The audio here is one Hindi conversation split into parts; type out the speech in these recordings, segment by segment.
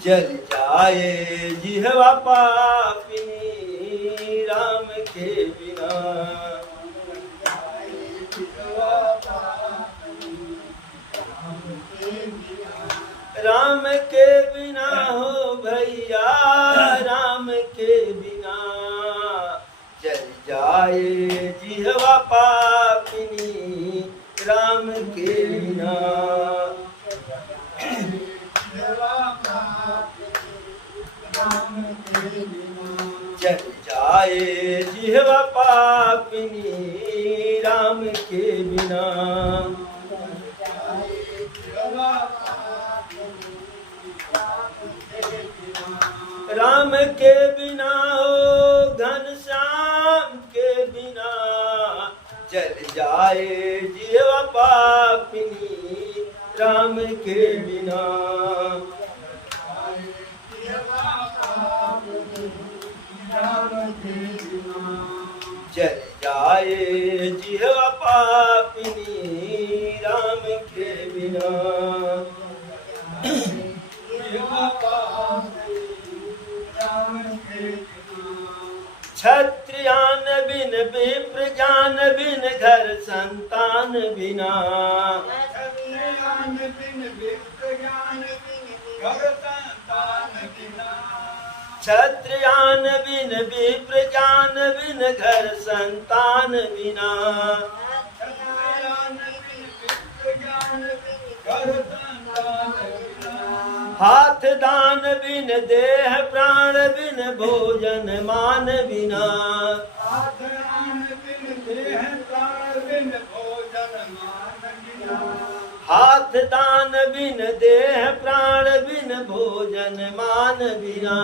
जल जाए जिहवा पापी राम के बिना। राम के बिना हो भैया राम के बिना, जल जाए जिहवा पापिनी राम के बिना। जल जाए जिहवा पापिनी राम के बिना। राम के बिना हो घनश्याम के बिना, जल जाए जिहवा पापिनी राम के बिना। जल जाए जिहवा पापिनी राम के बिना। क्षत्रियान बिन विप्र ज्ञान बिन घर संतान बिना। क्षत्रियान बिन विप्र ज्ञान बिन घर संतान बिना। हाथ दान बिन देह प्राण बिन भोजन मान बिना। हाथ दान बिन देह प्राण बिन भोजन मान बिना।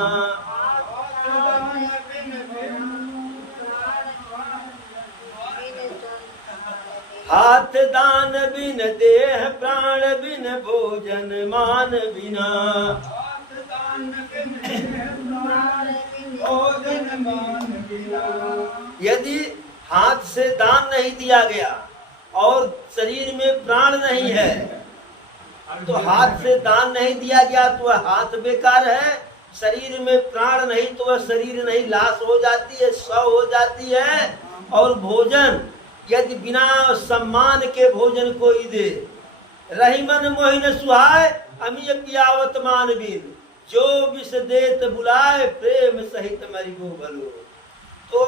हाथ दान बिन देह प्राण बिन भोजन मान बिना। यदि हाथ से दान नहीं दिया गया और शरीर में प्राण नहीं है, तो हाथ से दान नहीं दिया गया तो वह हाथ बेकार है, शरीर में प्राण नहीं तो वह शरीर नहीं, लाश हो जाती है, शव हो जाती है। और भोजन यदि बिना सम्मान के भोजन कोई दे, रही मन मोहिन सुहाय अमीय पियावत मान बिन, जो विष देत बुलाए प्रेम सहित मरिगो भलो। तो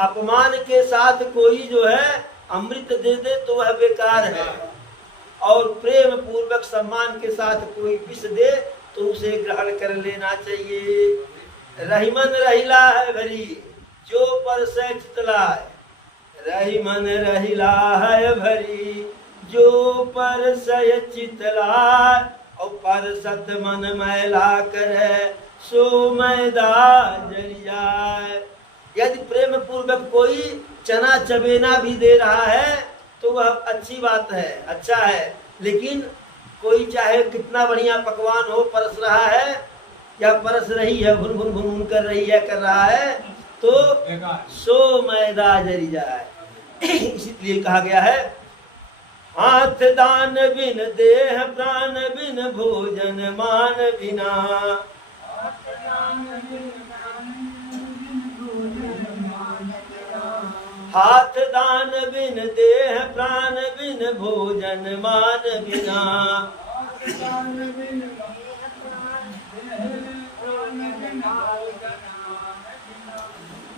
अपमान के साथ कोई जो है अमृत दे दे तो वह बेकार है, और प्रेम पूर्वक सम्मान के साथ कोई विष दे तो उसे ग्रहण कर लेना चाहिए। रहीमन रहिला है भरी जो पर से चितलाए, रहीमन रहिला है भरी जो पर से चितलाए, और पर सत मन मैला करे सो मैदा जल जाए। यदि प्रेम पूर्वक कोई चना चबेना भी दे रहा है तो वह अच्छी बात है, अच्छा है, लेकिन कोई चाहे कितना बढ़िया पकवान हो, परस रहा है या परस रही है, भुन भुन भुन भुन कर रही है, कर रहा है, तो सो मैदा जरी जाए। इसलिए कहा गया है हाथ दान बिन देह प्राण बिन भोजन मान बिना। हाथ दान बिन देह प्राण बिन भोजन मान बिना।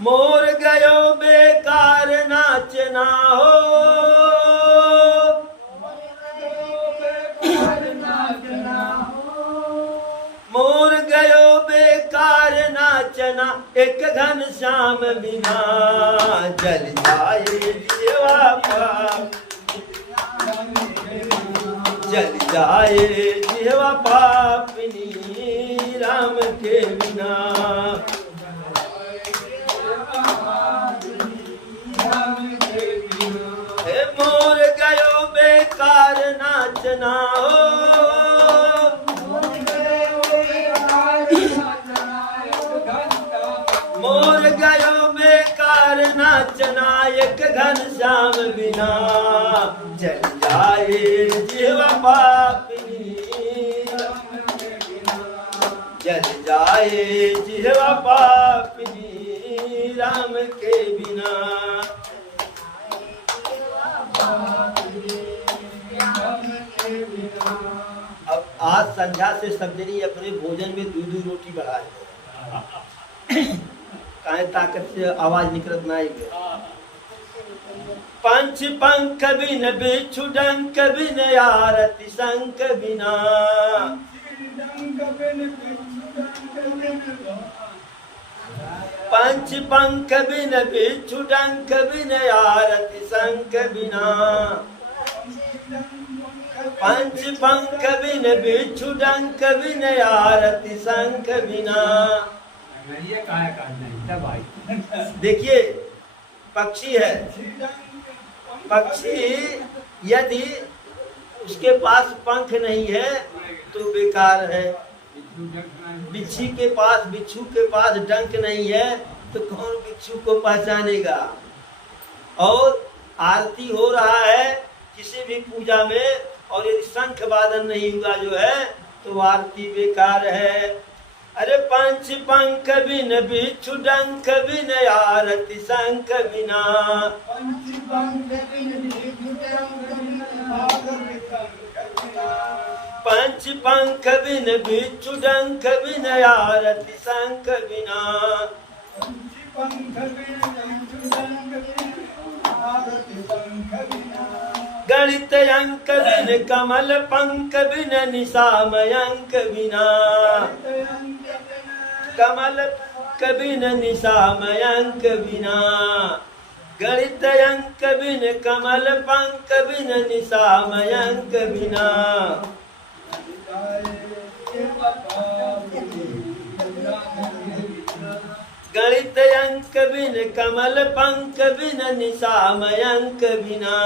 मोर गयो बेकार नाचना हो, मोर गयो बेकार नाचना एक घन श्याम बिना। जल जाए जिहवा पाप, जल जाए जिहवा पापिनी राम के बिना। मोर गयो बेकार नाचना हो, मोर गयो बेकार नाचना एक घन श्याम बिना। जल जाए जिहवा पापिनी जल जाए जिह्वा पापिनी राम के बिना। अब आज संध्या से सब जनी अपने भोजन में दूध रोटी बढ़ाए काहे ताकत से आवाज निकलत ना आई। पंच पंख बिन बिच्छू डंक बिन आरती शंख बिना। पंच पंख बिन बिच्छू डंक बिन आरती शंख बिना। पंच पंख बिन बिच्छू डंक बिन आरती शंख बिना। देखिए पक्षी है, पक्षी यदि उसके पास पंख नहीं है तो बेकार है। बिच्छू के पास डंक नहीं है तो कौन बिच्छू को पहचानेगा। और आरती हो रहा है किसी भी पूजा में और यदि शंख वादन नहीं हुआ जो है तो आरती बेकार है। अरे पंच पंख बिन बिच्छू डंक बिन आरती शंख बिना। पंच पंख बिन बिच्छू डंक बिन आरती शंख बिना। गणित अंक बिन कमल पंख बिन निशामय अंक बिना। कमल बिन निशामय अंक बिना। गणित अंक बिन कमल पंख बिन निशामय अंक बिना। गणित अंक बिन कमल पंख बिन निशामय अंक बिना।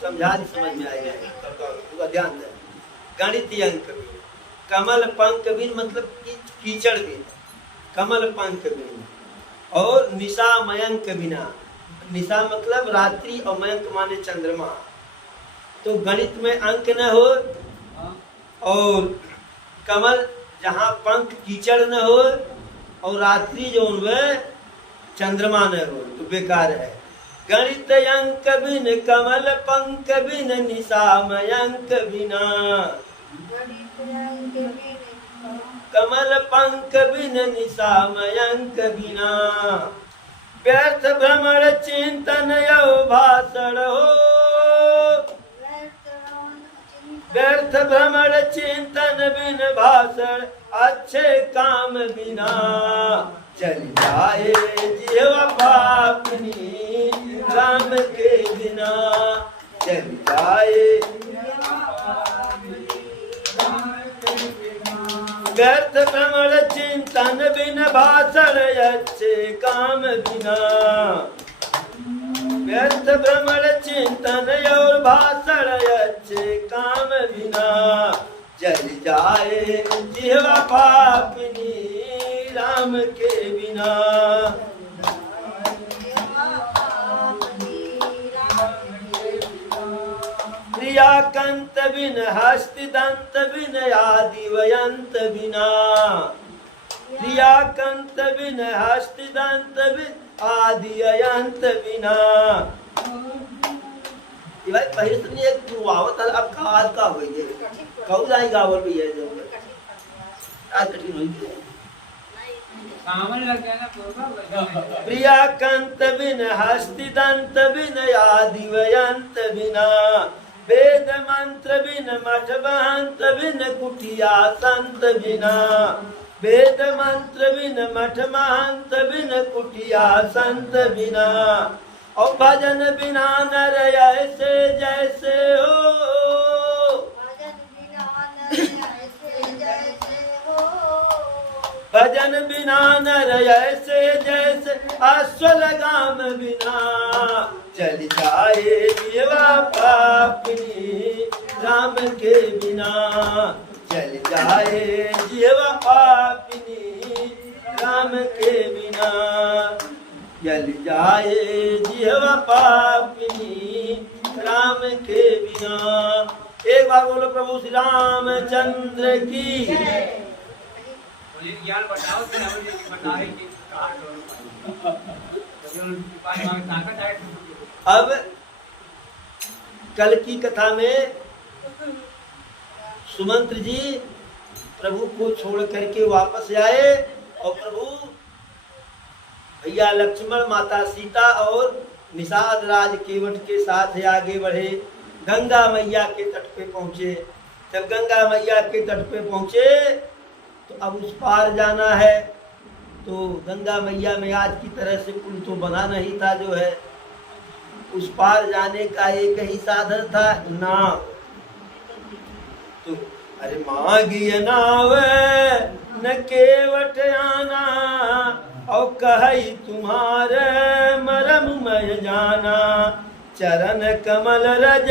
समझा समझ में आएगा, ध्यान दे। गणित अंक बिन कमल पंख बिन मतलब कीचड़ बिन, कमल पंख बिन और निशा मयंक बिना। निशा मतलब रात्रि और मयंक माने चंद्रमा। तो गणित में अंक न हो और कमल जहाँ पंख कीचड़ न हो और रात्रि जो वह चंद्रमा न हो तो बेकार है। गणित अंक बिन कमल पंख बिन निशामय अंक बिना। कमल पंख बिन निशामय अंक बिना। व्यर्थ भ्रमण चिंतन यो भाषण हो। व्यर्थ भ्रमण चिंतन बिन भाषण अच्छे काम बिना। चल जाए जिह्वा पापिनी राम के बिना। चल जाए व्यर्थ भ्रमण चिंतन बिन भाषण अच्छे काम बिना। व्यर्थ भ्रमण चिंतन और भाषण अच्छे काम बिना। चल जाए जिह्वा पापिनी राम के बिना। क्रियाकंत बिन हस्ति दंत बिन आदि वयंत बिना। क्रियाकंत बिन हस्ति दंत बिन आदि अयंत बिना। भाई पहले तो नहीं एक गुरुआवत अब काल का हुई है कौन आई गावल भी है जो आज कठिन हुई है। प्रियाकंत बिन हस्ति दंत बिन आदि वयंत बिना। वेद मंत्र बिन मठ महंत बिन कुटिया संत बिना। वेद मंत्र बिन मठ महंत बिन कुटिया संत बिना। और भजन बिना नर ऐसे जैसे हो। भजन बिना नर ऐसे जैसे अश्वलगाम बिना। चल जाए जिह्वा पापिनी राम के बिना। चल जाए जिह्वा पापिनी राम के बिना। चल जाए जिह्वा पापिनी राम के बिना। एक बार बोलो प्रभु श्री रामचंद्र की। ज्ञान बताओ कि हमें बताए कि अब कल की कथा में सुमंत्र जी प्रभु को छोड़ करके वापस आए और प्रभु भैया लक्ष्मण, माता सीता और निषाद राज केवट के साथ आगे बढ़े। गंगा मैया के तट पे पहुंचे। जब गंगा मैया के तट पे पहुंचे तो अब उस पार जाना है। तो गंगा मैया में आज की तरह से पुल तो बना नहीं था, जो है उस पार जाने का एक ही साधन था, नाव। तो अरे मांगी नाव न केवट आना और कही तुम्हारे मरम मय जाना। चरण कमल रज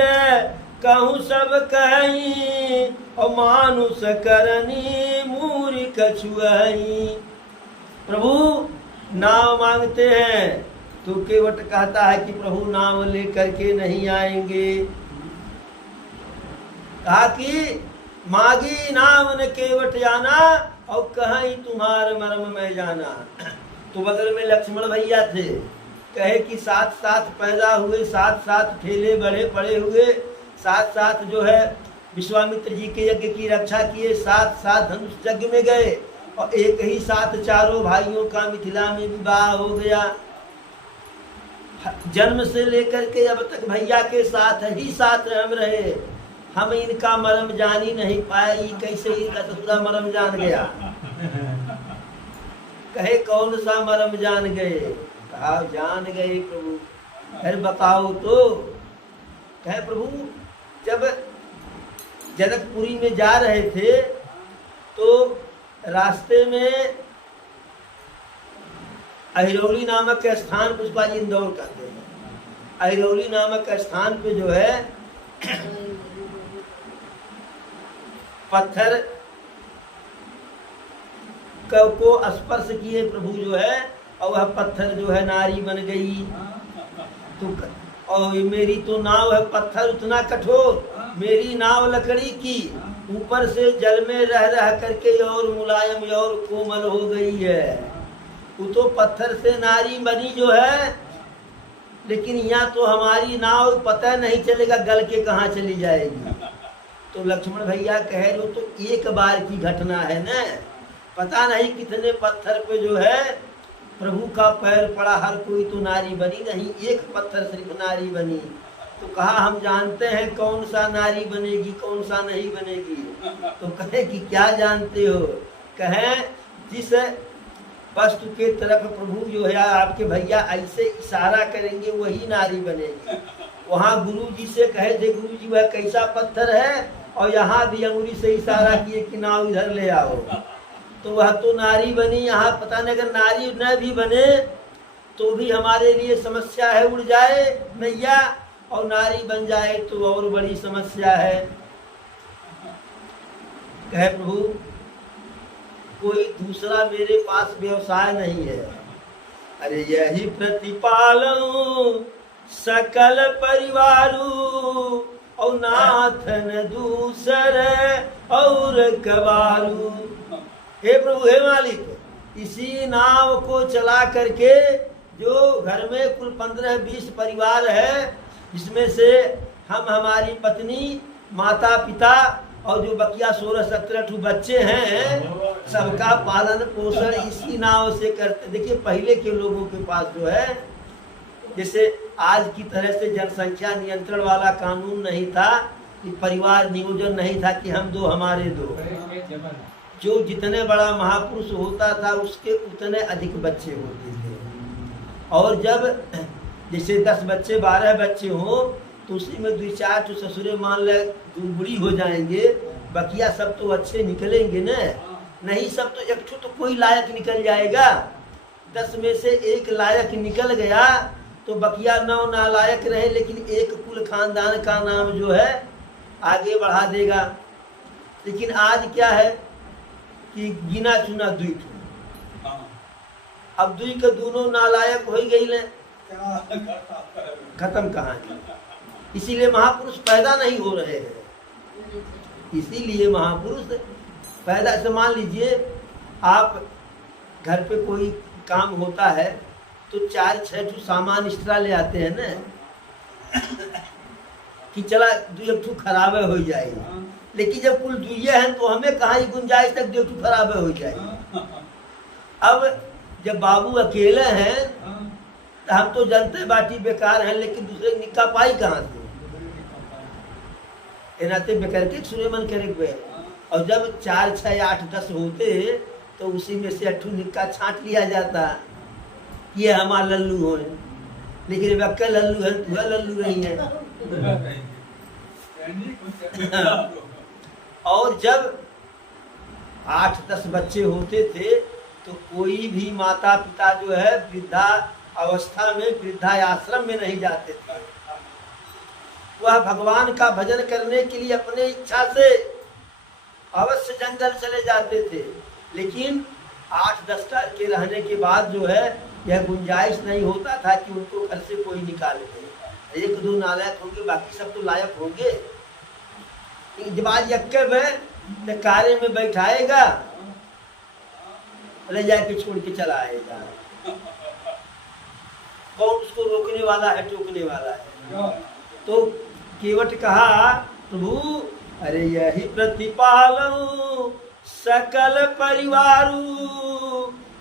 कहूँ सब कहीं और मानुष करनी मूरी कछुआई। प्रभु नाव मांगते हैं तो केवट कहता है कि प्रभु नाव लेकर के नहीं आएंगे। कहा कि मांगी नाव न केवट जाना और कहीं तुम्हारे मर्म में जाना। तो बगल में लक्ष्मण भैया थे, कहे कि साथ साथ पैदा हुए, साथ साथ ठेले बड़े पड़े हुए, साथ साथ जो है विश्वामित्र जी के यज्ञ की रक्षा किए, साथ साथ धनुष यज्ञ में गए और एक ही साथ चारों भाइयों का मिथिला में विवाह हो गया। जन्म से लेकर के अब तक भैया के साथ ही साथ हम रहे, हम इनका मर्म जान ही नहीं पाए। कैसे इनका ससुरा मर्म जान गया? कहे कौन सा मर्म जान गए? कहा जान गए प्रभु। फिर बताओ तो। कहे प्रभु जब जनकपुरी में जा रहे थे तो रास्ते में अहिरौली नामक स्थान, पुष्पा जी इंदौर कहते हैं, अहिरौली नामक स्थान पे जो है पत्थर को स्पर्श किए प्रभु जो है और वह पत्थर जो है नारी बन गई। तो और मेरी तो नाव है पत्थर उतना कठोर, मेरी नाव लकड़ी की, ऊपर से जल में रह रह करके और मुलायम और कोमल हो गई है। वो तो पत्थर से नारी बनी जो है, लेकिन यहाँ तो हमारी नाव पता नहीं चलेगा गल के कहाँ चली जाएगी। तो लक्ष्मण भैया कहे जो तो एक बार की घटना है ना, पता नहीं कितने पत्थर पे जो है प्रभु का पैर पड़ा, हर कोई तो नारी बनी नहीं, एक पत्थर सिर्फ नारी बनी। तो कहा हम जानते हैं कौन सा नारी बनेगी कौन सा नहीं बनेगी। तो कहे कि क्या जानते हो? कहे जिस वस्तु के तरफ प्रभु जो है आपके भैया ऐसे इशारा करेंगे वही नारी बनेगी। वहाँ गुरु जी से कहे थे गुरु जी वह कैसा पत्थर है, और यहाँ भी अंगुली से इशारा किए कि नाव इधर ले आओ, तो वह तो नारी बनी। यहाँ पता नहीं अगर नारी न भी बने तो भी हमारे लिए समस्या है, उड़ जाए नैया, और नारी बन जाए तो और बड़ी समस्या है। कहे प्रभु कोई दूसरा मेरे पास व्यवसाय नहीं है। अरे यही प्रतिपालूं सकल परिवारू और नाथन दूसर और कबारू। हे प्रभु हे मालिक, इसी नाव को चला करके जो घर में कुल 15-20 परिवार है, जिसमें से हम हमारी पत्नी, माता पिता और जो बकिया 16-17 बच्चे हैं, सबका पालन पोषण इसी नाव से करते। देखिए पहले के लोगों के पास जो है जैसे आज की तरह से जनसंख्या नियंत्रण वाला कानून नहीं था, कि परिवार नियोजन नहीं था कि हम दो हमारे दो। जो जितने बड़ा महापुरुष होता था उसके उतने अधिक बच्चे होते थे। और जब जैसे 10 बच्चे 12 बच्चे हो तो उसी में 2-4 तो ससुरे मान ले बुढ़ी हो जाएंगे, बकिया सब तो अच्छे निकलेंगे न, नहीं सब तो एक तो कोई लायक निकल जाएगा। 10 में से एक लायक निकल गया तो बकिया 9 नालायक रहे, लेकिन एक कुल खानदान का नाम जो है आगे बढ़ा देगा। लेकिन आज क्या है कि गिना चुना 2 अब 2 के दोनों नालायक हो गई ले, खत्म कहानी। इसीलिए महापुरुष पैदा नहीं हो रहे हैं। इसीलिए महापुरुष पैदा से, मान लीजिए आप घर पे कोई काम होता है तो 4-6 सामान एक्स्ट्रा ले आते हैं ना कि चला 2 खराबे हो जाएगी, लेकिन जब कुल दुइये हैं तो हमें कहाँ ही गुंजाइश तक 2 खराबे हो जाएगी। अब जब बाबू अकेले हैं तो हम तो जनते बाटी बेकार हैं, लेकिन दूसरे निक्का पाई कहाँ से, नाते बेकार के सुरेमन करे। और जब 4, 6, 8, 10 होते तो उसी में से 8 निक्का छांट लिया जाता, ये हमारा लल्लू हो, लेकिन वक्का लल्लू है, तुहा लल्लू नहीं है। और जब 8-10 बच्चे होते थे तो कोई भी माता पिता जो है वृद्धा अवस्था में वृद्धाश्रम में नहीं जाते थे, वह भगवान का भजन करने के लिए अपने इच्छा से अवश्य जंगल चले जाते थे। लेकिन 8-10 के रहने के बाद जो है यह गुंजाइश नहीं होता था कि उनको घर से कोई निकाल दे। 1-2 नालायक होंगे, बाकी सब तो लायक होंगे। जब आज यक्के में कारे में बैठाएगा, ले जाके छोड़ के चला आएगा, कौन उसको रोकने वाला है, टोकने वाला है। तो केवट कहा, प्रभु अरे यही प्रतिपालऊ सकल परिवारू,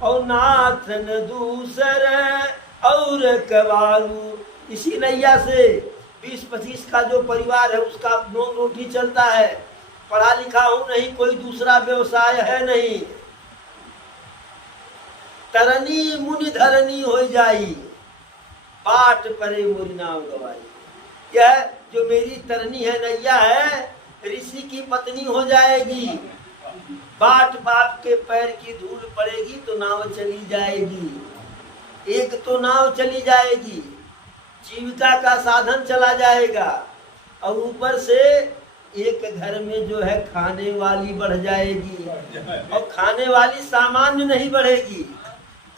और नाथ न दूसर और कबारू। इसी नैया से 20-25 का जो परिवार है उसका नोन रोटी चलता है। पढ़ा लिखा हूं नहीं, कोई दूसरा व्यवसाय है नहीं। तरनी मुनि धरनी हो जाई, बाट परे मोरी नाम गवाई। यह जो मेरी तरनी है, नैया है, ऋषि की पत्नी हो जाएगी। बाट बाट के पैर की धूल पड़ेगी तो नाव चली जाएगी। एक तो नाव चली जाएगी, जीविका का साधन चला जाएगा, और ऊपर से एक घर में जो है खाने वाली बढ़ जाएगी, और खाने वाली सामान्य नहीं बढ़ेगी,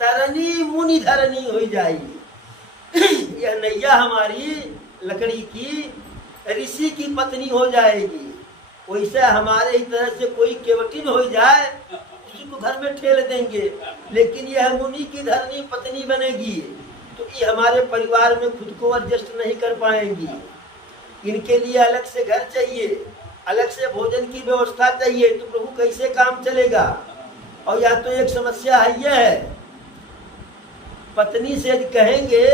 तरनी मुनि धरनी हो जाएगी। यह नैया हमारी लकड़ी की ऋषि की पत्नी हो जाएगी। वैसे हमारे ही तरह से कोई केवटिन हो जाए उसी को घर में ठेल देंगे, लेकिन यह मुनि की धरनी पत्नी बनेगी तो ये हमारे परिवार में खुद को एडजस्ट नहीं कर पाएंगी। इनके लिए अलग से घर चाहिए, अलग से भोजन की व्यवस्था चाहिए, तो प्रभु कैसे काम चलेगा। और यह तो एक समस्या है, यह है पत्नी से यदि कहेंगे,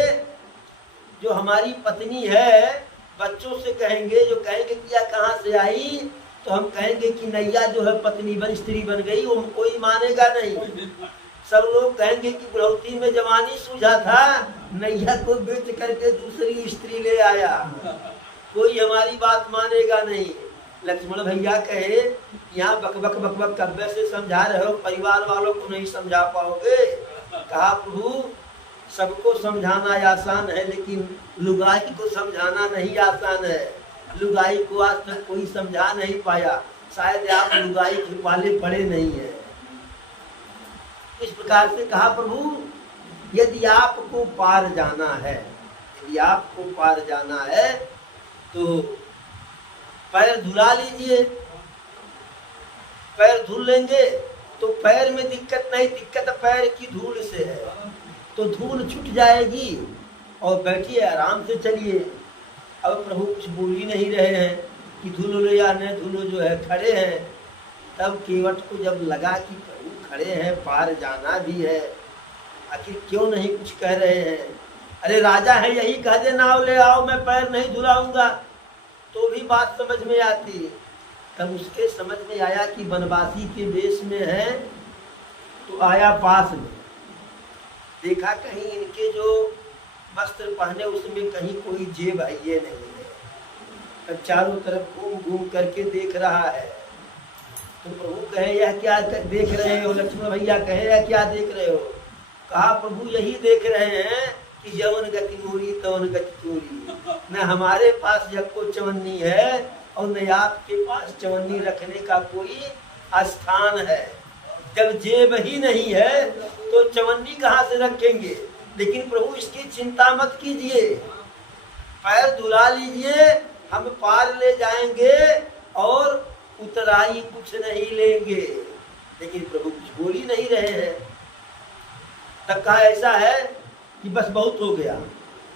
जो हमारी पत्नी है, बच्चों से कहेंगे, जो कहेंगे कि यह कहाँ से आई, तो हम कहेंगे कि नैया जो है पत्नी बन स्त्री बन गई, वो कोई मानेगा नहीं। सब लोग कहेंगे कि बुढ़ौती में जवानी सूझा था, नैया को बेच करके दूसरी स्त्री ले आया, कोई हमारी बात मानेगा नहीं। लक्ष्मण भैया कहे, यहाँ बकबक बकबक कब्बे से समझा रहे हो, परिवार वालों को नहीं समझा पाओगे। कहा प्रभु सबको समझाना आसान है, लेकिन लुगाई को समझाना नहीं आसान है। लुगाई को आज तक कोई समझा नहीं पाया, शायद आप लुगाई के पाले पड़े नहीं है। इस प्रकार से कहा प्रभु यदि आपको पार जाना है, यदि आपको पार जाना है तो पैर धुला लीजिए। पैर धुल लेंगे तो पैर में दिक्कत नहीं, दिक्कत पैर की धूल से है, तो धूल छूट जाएगी और बैठिए आराम से चलिए। अब प्रभु कुछ बोल ही नहीं रहे हैं कि धुलो या न धुलो, जो है खड़े हैं। तब केवट को जब लगा कि प्रभु खड़े हैं, पार जाना भी है, आखिर क्यों नहीं कुछ कह रहे हैं। अरे राजा है, यही कह दे नाव ले आओ, मैं पैर नहीं धुलाऊंगा, तो भी बात समझ में आती। तब उसके समझ में आया कि वनवासी के वेश में है, तो आया पास में, देखा कहीं इनके जो वस्त्र पहने उसमें कहीं कोई जेब है ये नहीं है। तब चारों तरफ घूम घूम करके देख रहा है। तो प्रभु कहे यह क्या देख रहे हो। लक्ष्मण भैया कहे यह क्या देख रहे हो। कहा प्रभु यही देख रहे हैं कि जवन गति मोरी तवन गति चोरी। न हमारे पास यक्को चवन्नी है और न आपके पास चवन्नी रखने का कोई स्थान है। जब जेब ही नहीं है तो चवन्नी कहाँ से रखेंगे। लेकिन प्रभु इसकी चिंता मत कीजिए, पैर धुला लीजिए, हम पार ले जाएंगे और उतराई कुछ नहीं लेंगे। लेकिन प्रभु कुछ बोल ही नहीं रहे हैं। तब कहा ऐसा है कि बस बहुत हो गया,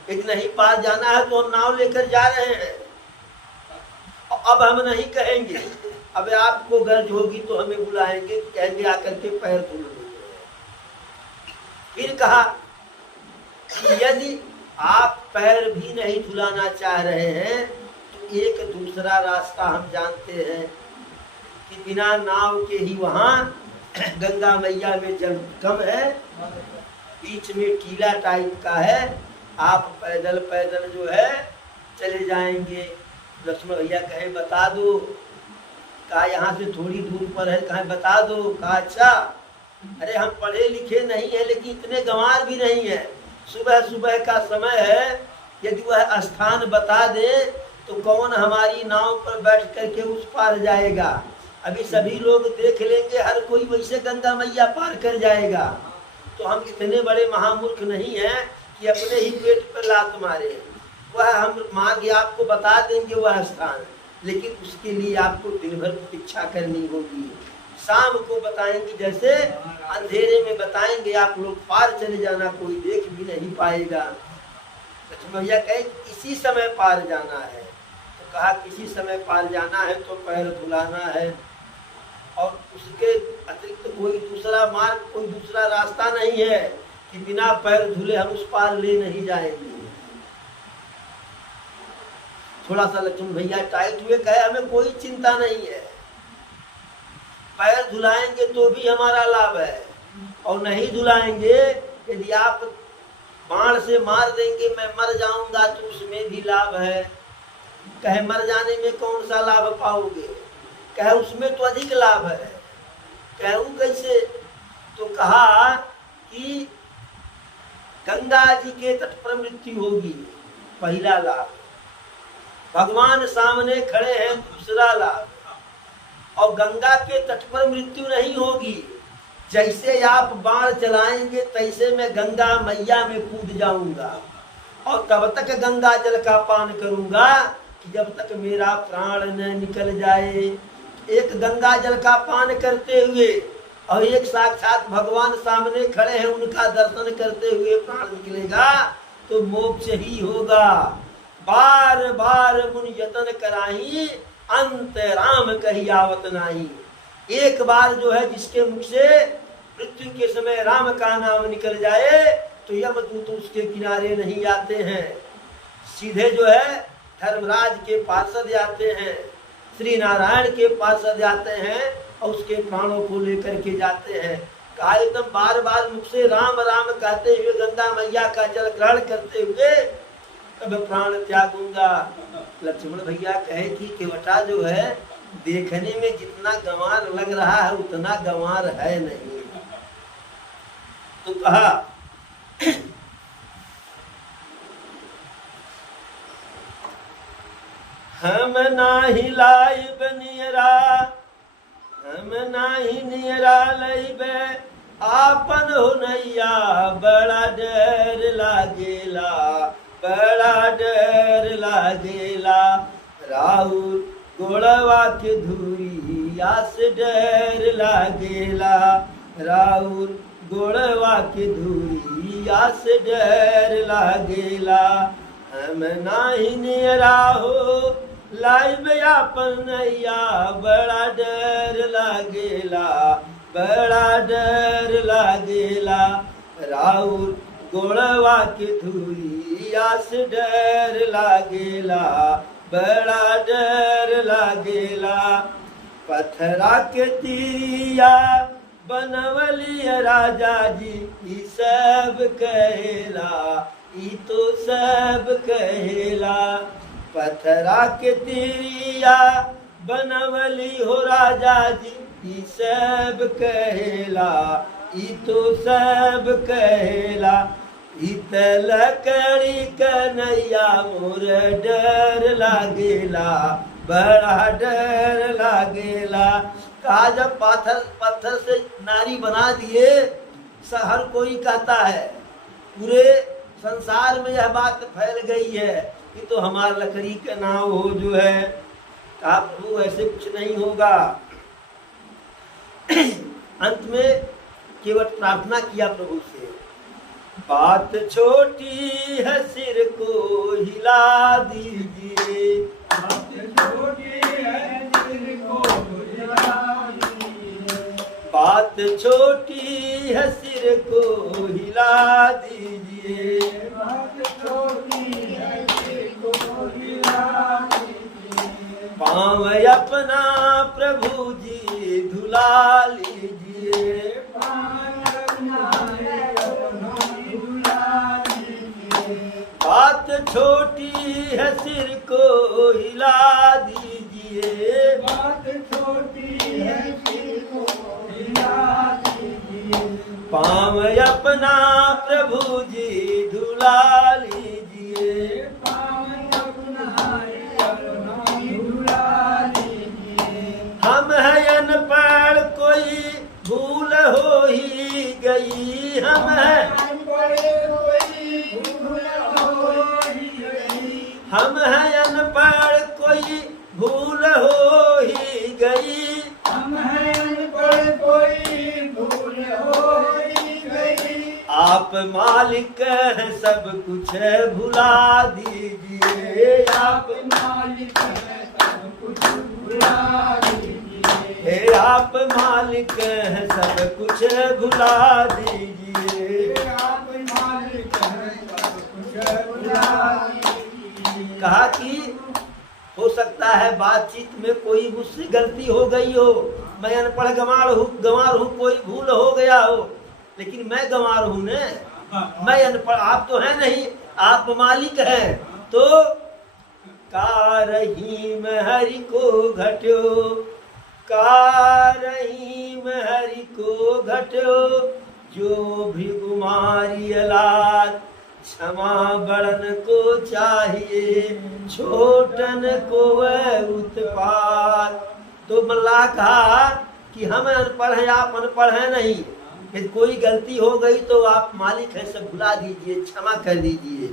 लेकिन नहीं पार जाना है तो हम नाव लेकर जा रहे हैं, अब हम नहीं कहेंगे, अब आपको गर्ज होगी तो हमें बुलाएंगे, कहेंगे आकर के पैर धुल लीजिए। फिर कहा कि यदि आप पैर भी नहीं धुलाना चाह रहे हैं तो एक दूसरा रास्ता हम जानते हैं कि बिना नाव के ही वहाँ गंगा मैया में जल कम है, बीच में टीला टाइप का है, आप पैदल पैदल जो है चले जाएंगे। लक्ष्मण भैया कहे बता दो, कहा यहाँ से थोड़ी दूर पर है, कहे बता दो, कहा अच्छा, अरे हम पढ़े लिखे नहीं है लेकिन इतने गंवार भी नहीं है, सुबह सुबह का समय है, यदि वह स्थान बता दे तो कौन हमारी नाव पर बैठ करके उस पार जाएगा। अभी सभी लोग देख लेंगे, हर कोई वैसे गंगा मैया पार कर जाएगा, तो हम इतने बड़े महामूर्ख नहीं हैं कि अपने ही पेट पर लात मारे। वह हम मार्ग आपको बता देंगे वह स्थान, लेकिन उसके लिए आपको दिन भर प्रतीक्षा करनी होगी। शाम को बताएंगे, जैसे अंधेरे में बताएंगे, आप लोग पार चले जाना, कोई देख भी नहीं पाएगा। लक्ष्मण भैया कहे इसी समय पार जाना है, तो कहा किसी समय पार जाना है तो पैर धुलाना है, और उसके अतिरिक्त कोई दूसरा मार्ग, कोई दूसरा रास्ता नहीं है कि बिना पैर धुले हम उस पार ले नहीं जाएंगे। थोड़ा सा लक्ष्मण भैया टाइट हुए, कहे हमें कोई चिंता नहीं है, पैर धुलाएंगे तो भी हमारा लाभ है, और नहीं धुलाएंगे यदि आप बाण से मार देंगे मैं मर जाऊंगा तो उसमें भी लाभ है। कहे मर जाने में कौन सा लाभ पाओगे, कहे उसमें तो अधिक लाभ है। कहूँ कैसे, तो कहा कि गंगा जी के तट पर मृत्यु होगी, पहला लाभ, भगवान सामने खड़े हैं, दूसरा लाभ, और गंगा के तट पर मृत्यु नहीं होगी, जैसे आप बाण चलाएंगे तैसे मैं गंगा मैया में कूद जाऊंगा, और तब तक गंगा जल का पान करूंगा कि जब तक मेरा प्राण न निकल जाए। एक गंगा जल का पान करते हुए और एक साक्षात भगवान सामने खड़े हैं, उनका दर्शन करते हुए प्राण निकलेगा तो मोक्ष ही होगा। बार बार मुन यतन कराही, अंत राम कही आवत नाही। एक बार जो है जिसके मुख से मृत्यु के समय राम का नाम निकल जाए तो यमदूत उसके किनारे नहीं आते हैं, सीधे जो है धर्मराज के पार्षद आते हैं, श्री नारायण के पार्षद आते हैं और उसके प्राणों को लेकर के जाते हैं। कहा एकदम बार बार मुख से राम राम कहते हुए गंगा मैया का जल ग्रहण करते हुए तब प्राण त्यागूंगा। लक्ष्मण भैया कहे कि केवटा जो है देखने में जितना गंवार लग रहा है उतना गंवार है नहीं। तो कहा हम नाही लाइब नियरा, हम नाही नियरा लइबे, आपन हो नैया बड़ा डर लागेला, बड़ा डर लागेला। राहुल गोड़वा के धूरी आस डर लागेला, राहुल गोड़वा के धूरी आस डर लागेला। हम नाही नियरा हो लाइब आपन नैया, बड़ा डर लागेला, बड़ा डर लागेला। राहुल गोड़वा के धूरी आस डर लागेला, बड़ा डर लागेला। पत्थरा के तिरिया बनवलिया राजा जी, ई सब कहेला, ई तो सब कहेला। पत्थरा के तिरिया बनवली हो राजा जी, ई सब कहेला, ई तो सब कहेला। इत लकड़ी कन्हैया मोर डर लागेला, बड़ा डर लागेला। कहा जब पत्थर से नारी बना दिए, हर कोई कहता है, पूरे संसार में यह बात फैल गई है कि तो हमार लकड़ी का नाव हो जो है। कहा प्रभु ऐसे कुछ नहीं होगा। अंत में केवल प्रार्थना किया प्रभु से, बात छोटी है सिर को हिला दीजिए, बात छोटी है सिर को हिला दीजिए, बात छोटी है सिर को हिला दीजिए, बात छोटी है सिर को हिला दीजिए, पाँव अपना प्रभु जी धुला लीजिए, बात छोटी है सिर को हिला दीजिए, बात छोटी है सिर को हिला दीजिए, पाँव अपना प्रभु जी धुला लीजिए, पाँव अपना धुला लीजिए, हम हैं अनपढ़ कोई भूल हो ही गई, हम हैं हम हैं अनपढ़ कोई भूल हो ही गई, हम हैं अनपढ़ कोई भूल हो ही गई, आप मालिक हैं सब कुछ भुला दीजिए, आप मालिक है सब कुछ भुला दीजिए, हे आप मालिक हैं सब कुछ भुला दीजिए, आप मालिक है सब कुछ भुला दीजिए, कहा कि हो सकता है बातचीत में कोई मुझसे गलती हो गई हो, मैं अनपढ़ गंवार हूँ, कोई भूल हो गया हो, लेकिन मैं गंवार हूँ न, मैं अनपढ़, आप तो है नहीं, आप मालिक हैं। तो का रहीम हरि को घट्यो, का रहीम हरि को घट्यो, जो भी गुमारी अलाद क्षमा बड़न को चाहिए, छोटन को वह उत्पाद। तो मल्लाह कहा कि हम अनपढ़ हैं, आप अनपढ़ हैं नहीं, यदि कोई गलती हो गई तो आप मालिक है सब भुला दीजिए, क्षमा कर दीजिए।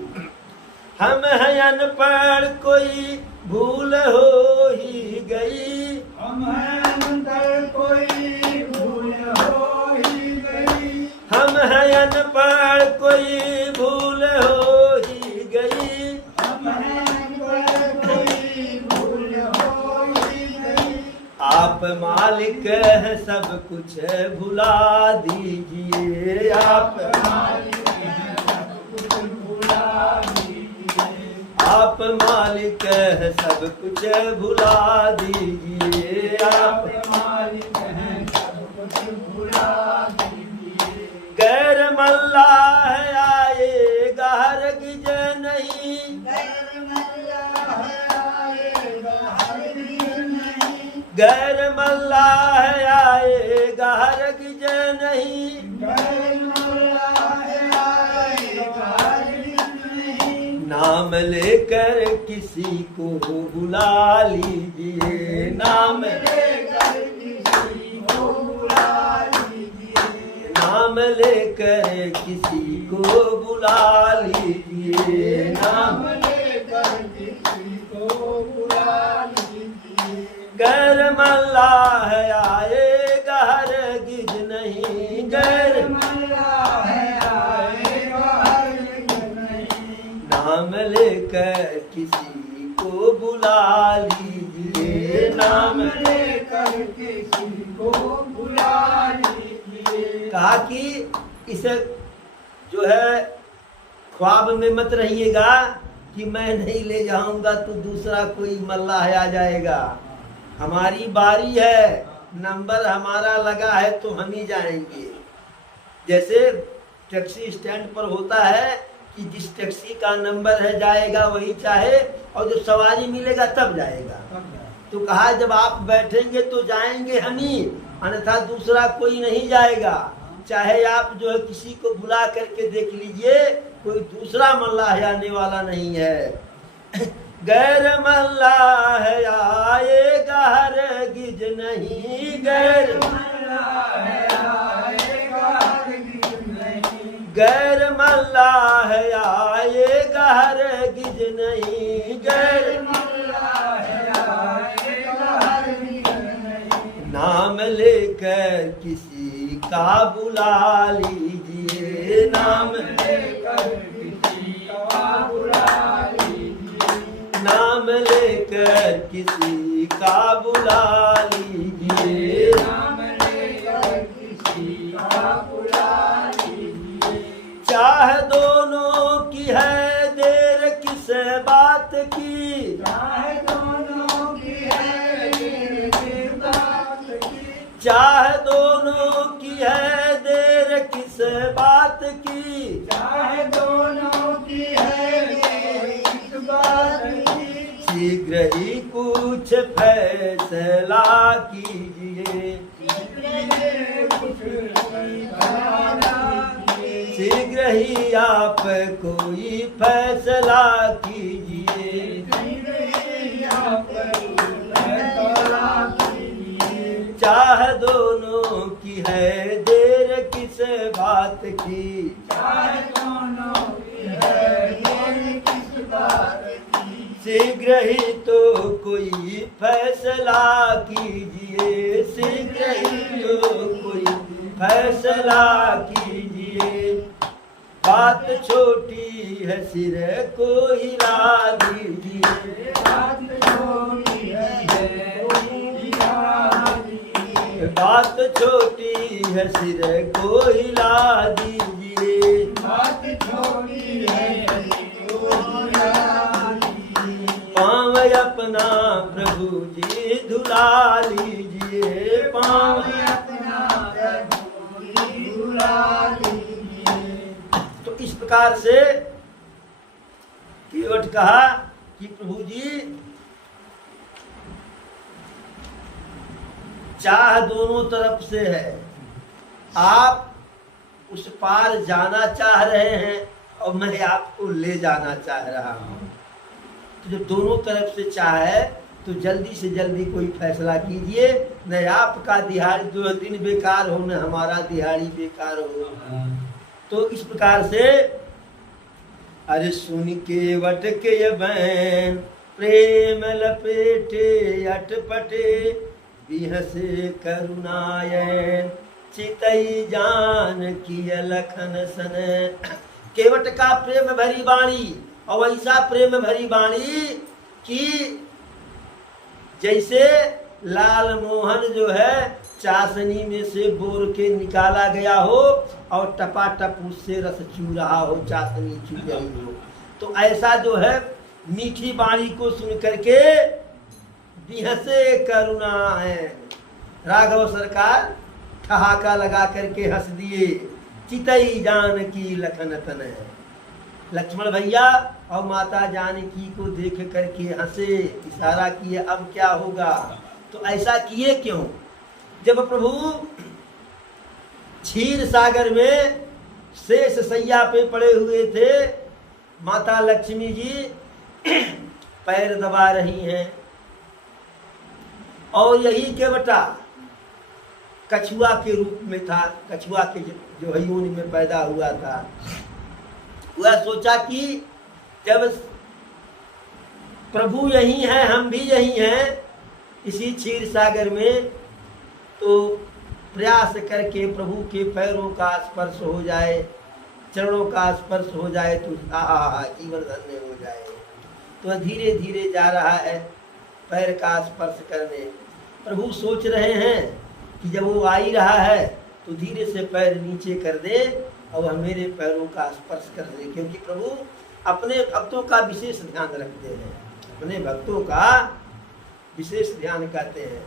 हम हैं अनपढ़ कोई भूल हो ही गई, हम हैं अनपढ़ कोई भूल हो ही गई, हम हैं अनपढ़ कोई भूल हो ही गई, हम हैं अनपढ़ कोई भूल हो ही गई, आप मालिक हैं सब कुछ भुला दीजिए, आप मालिक है सब कुछ भुला दीजिए, आप मालिक हैं सब कुछ भुला दीजिए, आप मालिक है सब कुछ भुला दीजिए, गैर मल्लाह आएगा हरगिज नहीं, गैर मल्लाह आएगा हरगिज नहीं, नाम लेकर किसी को बुला लीजिए, नाम लेकर किसी को बुला लीजिए, नाम लेकर किसी को बुला लीजिए, नाम लेकर किसी को बुला लीजिए, गैर मल्लाह आएगा हरगिज नहीं, गैर नाम लेकर किसी को बुला लीजिए, नाम लेकर किसी को बुला लीजिए, कहा कि इसे जो है ख्वाब में मत रहिएगा कि मैं नहीं ले जाऊंगा तो दूसरा कोई मल्लाह आ जाएगा, हमारी बारी है, नंबर हमारा लगा है तो हम ही जाएंगे। जैसे टैक्सी स्टैंड पर होता है कि जिस टैक्सी का नंबर है जाएगा वही चाहे, और जो सवारी मिलेगा तब जाएगा। तो कहा जब आप बैठेंगे तो जाएंगे हम ही, अन्यथा दूसरा कोई नहीं जाएगा। चाहे आप जो है किसी को बुला करके देख लीजिए, कोई दूसरा मल्लाह आने वाला नहीं है। गैर मल्लाह आएगा हरगिज नहीं, गैर गैर मल्लाह आएगा हरगिज नहीं, गैर लेकर किसी का बुला लीजिए, नाम लेकर किसी का बुला लीजिए, नाम लेकर किसी का बुला लीजिए, नाम लेकर किसी का बुला लीजिए। चाह दोनों की है देर किस बात की, चाहे दोनों की है देर बात की, चाह दोनों की है देर किस बात की, चाहे दोनों की है देर किस बात की। शीघ्र ही कुछ फैसला कीजिए, शीघ्र ही आप कोई फैसला कीजिए, चाह दोनों की है देर किस बात की, शीघ्र ही तो कोई फैसला कीजिए, शीघ्र ही तो कोई फैसला कीजिए। बात छोटी है सिर को हिला दीजिए, बात छोटी है सिर को हिला दीजिए, पाँव अपना प्रभु जी धुला लीजिए, पाँव तो इस प्रकार से केवट कहा कि प्रभु जी चाह दोनों तरफ से है, आप उस पार जाना चाह रहे हैं और मैं आपको ले जाना चाह रहा हूँ। तो जब दोनों तरफ से चाह है तो जल्दी से जल्दी कोई फैसला कीजिए, न आपका दिहाड़ी 2 दिन बेकार हो, न हमारा दिहाड़ी बेकार हो। तो इस प्रकार से अरे सुन के वट के बैन प्रेम लपेटे अटपटे, बिहसे करुणायन चितई जान की लखन सन। केवट का प्रेम भरी वाणी, और ऐसा प्रेम भरी वाणी कि जैसे लाल मोहन जो है चाशनी में से बोर के निकाला गया हो और टपाटप उससे रस चू रहा हो, चाशनी चू रही हो। तो ऐसा जो है मीठी वाणी को सुन करके बिहसे करुणा है, राघव सरकार ठहाका लगा करके हंस दिए। चितई जान की लखन तन है, लक्ष्मण भैया और माता जानकी को देख करके हंसे, इशारा किए अब क्या होगा। तो ऐसा किए क्यों? जब प्रभु क्षीर सागर में शेष सैया पे पड़े हुए थे, माता लक्ष्मी जी पैर दबा रही हैं और यही केवटा कछुआ के रूप में था, कछुआ के जो हयून में पैदा हुआ था। वह सोचा कि जब प्रभु यही हैं, हम भी यही हैं इसी क्षीर सागर में, तो प्रयास करके प्रभु के पैरों का स्पर्श हो जाए, चरणों का स्पर्श हो जाए तो जीवन धन्य हो जाए। तो धीरे धीरे जा रहा है पैर का स्पर्श करने। प्रभु सोच रहे हैं कि जब वो आ ही रहा है तो धीरे से पैर नीचे कर दे और वह मेरे पैरों का स्पर्श कर दे, क्योंकि प्रभु अपने भक्तों का विशेष ध्यान रखते हैं, अपने भक्तों का विशेष ध्यान करते हैं।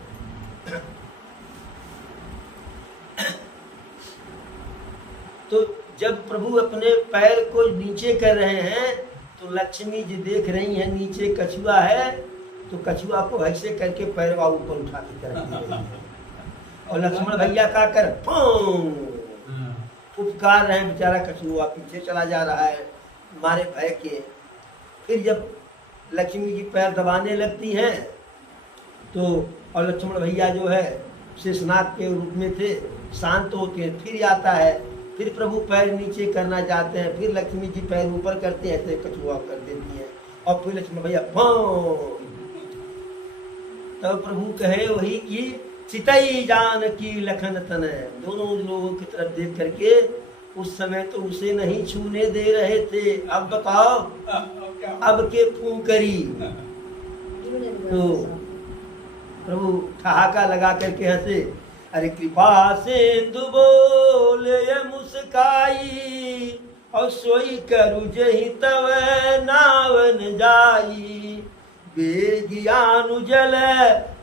तो जब प्रभु अपने पैर को नीचे कर रहे हैं तो लक्ष्मी जी देख रही हैं नीचे कछुआ है, तो कछुआ को ऐसे करके पैरवा ऊपर उठा के कर दे रही है। और लक्ष्मण भैया का कर उपकार रहे, बेचारा कछुआ पीछे चला जा रहा है मारे भय के। फिर जब लक्ष्मी जी पैर दबाने लगती हैं तो और लक्ष्मण भैया जो है शेषनाग के रूप में थे, शांत होते हैं। फिर आता है, फिर प्रभु पैर नीचे करना चाहते हैं, फिर लक्ष्मी जी पैर ऊपर करते हैं, ऐसे कछुआ कर देती है और फिर लक्ष्मण भैया तब प्रभु कहे वही कि चितई जान की लखन तन, दोनों लोगों की तरफ देख करके उस समय तो उसे नहीं छूने दे रहे थे, अब बताओ अब के फू करी। तो प्रभु ठहाका लगा करके हंसे, अरे कृपा सिंधु बोले मुस्काई, और सोई करू जही तव नावन जाई, बेगियानु जल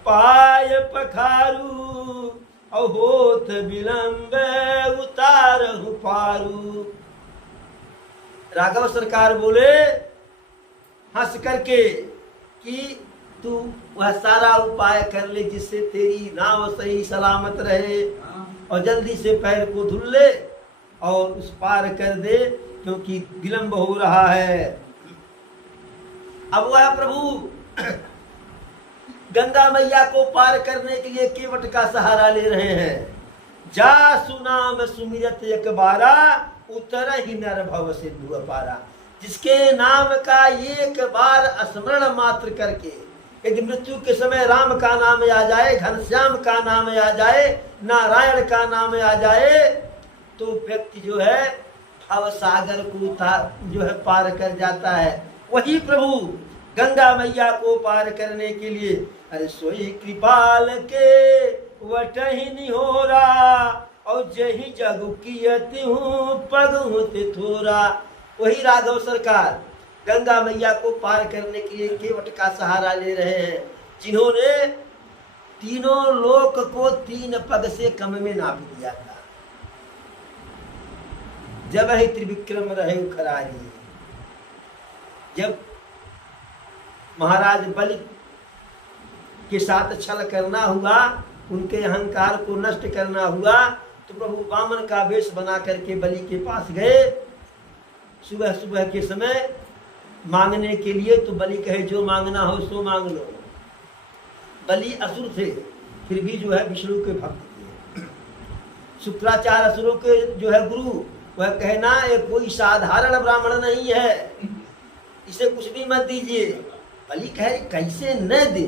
पाय पखारू, और होत विलंब उतारहु पारू। राघव सरकार बोले हंस करके कि तू वह सारा उपाय कर ले जिससे तेरी नाव सही सलामत रहे, और जल्दी से पैर को धुल ले और उस पार कर दे, क्योंकि विलंब हो रहा है। अब वह प्रभु गंगा मैया को पार करने के लिए केवट का सहारा ले रहे हैं। जा सुनाम सुमिरत एक बारा, उतर ही नर भव सिंधु अपारा। जिसके नाम का एक बार स्मरण मात्र करके यदि मृत्यु के समय राम का नाम आ जाए, घनश्याम का नाम आ जाए, नारायण का नाम आ जाए, तो व्यक्ति जो है भव सागर को जो है पार कर जाता है। वही प्रभु गंगा मैया को पार करने के लिए, अरे सोई कृपाल के वटहि निहोरा, और जही जग कियति हूँ पग होते थोरा। वही राघव सरकार गंगा मैया को पार करने के लिए केवट का सहारा ले रहे हैं, जिन्होंने तीनों लोक को 3 पग से कम में नाप दिया था। जब ही त्रिविक्रम रहे खरारी, जब महाराज बलि के साथ छल करना हुआ, उनके अहंकार को नष्ट करना हुआ, तो प्रभु वामन का वेश बना करके बलि के पास गए सुबह सुबह के समय मांगने के लिए। तो बलि कहे जो मांगना हो सो मांग लो। बलि असुर थे, फिर भी जो है विष्णु के भक्त थे। शुक्राचार्य असुरों के जो है गुरु, वह कहना ये कोई साधारण ब्राह्मण नहीं है, इसे कुछ भी मत दीजिए। बलि कहे कैसे न दे,